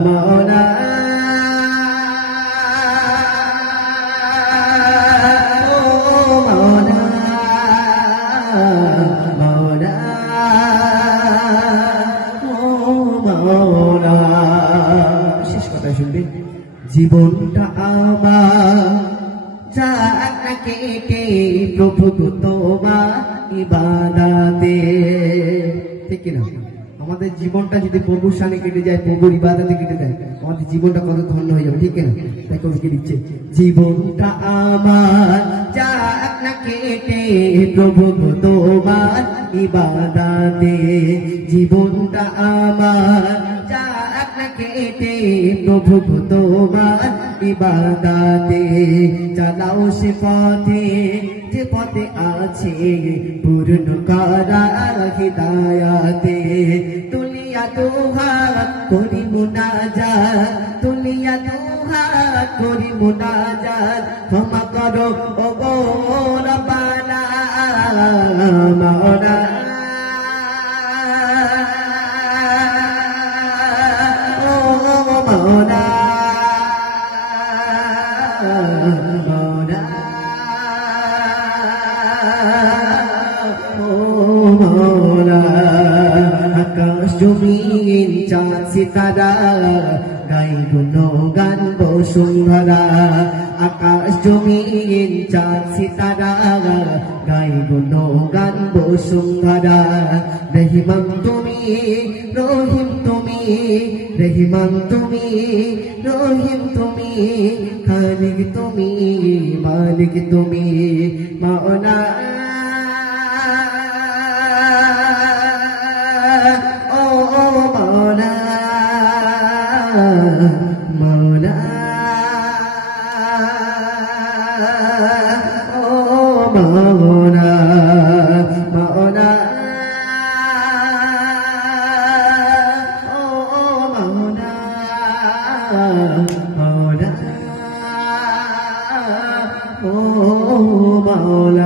মাওলা ও মাওলা মাওলা ও মাওলা শেষ কথা শুনবেন জীবনটা আমার যাক না কেটে প্রভু তোমার ইবাদতে ঠিক না আমাদের জীবনটা যদি প্রভুর সামনে কেটে যায় প্রভুর ইবাদতে কেটে যায় আমাদের জীবনটা কত ধন্য হয়ে যাবে ঠিক না তাই কবি দিচ্ছে জীবনটা আমার যাক না কেটে প্রভু তোমার ইবাদতে জীবনটা আমার যাক না কেটে প্রভু তোমার ইবাদতে চালাও সে পথে যে পথে আছে পূর্ণ করা হিদায়াতে তুলিয়া দুহাত করি মুনাজাত তুলিয়া দুহাত করি মুনাজাত ক্ষমা করো ও গো রব্বানা মাওলা ও মাওলা আকাশ জমিন চাঁদ সিতারা গাই গুণগান বসুন্ধরা আকাশ জমিন চাঁদ সিতারা গাই গুণগান বসুন্ধরা রহিমান তুমি রহিম তুমি রহিমান তুমি রহিম তুমি খালিক তুমি মালিক তুমি মাওলা ও মাওলা মাওলা ও মাওলা মাওলা ও মাওলা মাওলা ও মাওলা